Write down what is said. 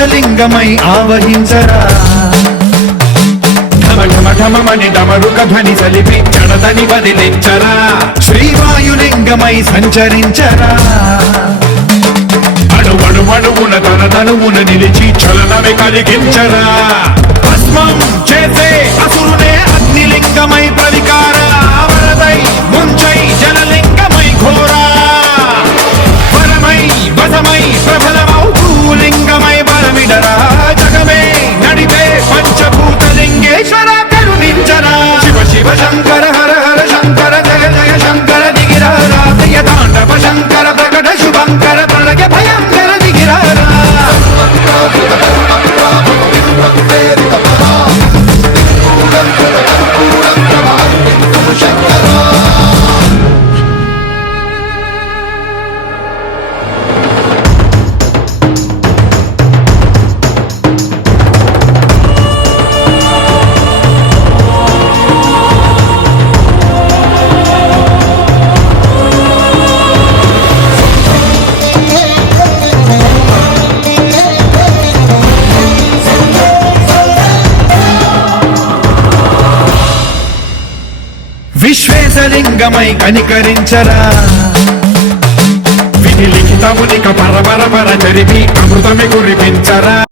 విశ్వేశలింగమై ఆవహించరా ఢమఢమని డమరుక ధ్వని సలిపి జడదని వదిలించరా శ్రీవాయులింగమై సంచరించరా అణువణువున తన తనువున నిలిచి చలనమే కలిగించరా భస్మం చేసే అసురునే అగ్నిలింగమై ప్రవికార వరదై ముంచై జలలింగమై ఘోరా వరమై వసమై ప్రబలమౌ భూలింగమై బలమిడరా జగమే నడిపే పంచభూతలింగేశ్వర కరుణించరా శివ శివ శంకర హర హర శంకర జయ జయ శంకర దిగిరారా ప్రియ తాండవ శంకర ప్రకట శుభంకర ప్రళయ భయంకర దిగిరారా విశ్వేశలింగమై కనికరించరా విధి లిఖితమునిక పరపర జరిపి అమృతమి కురిపించరా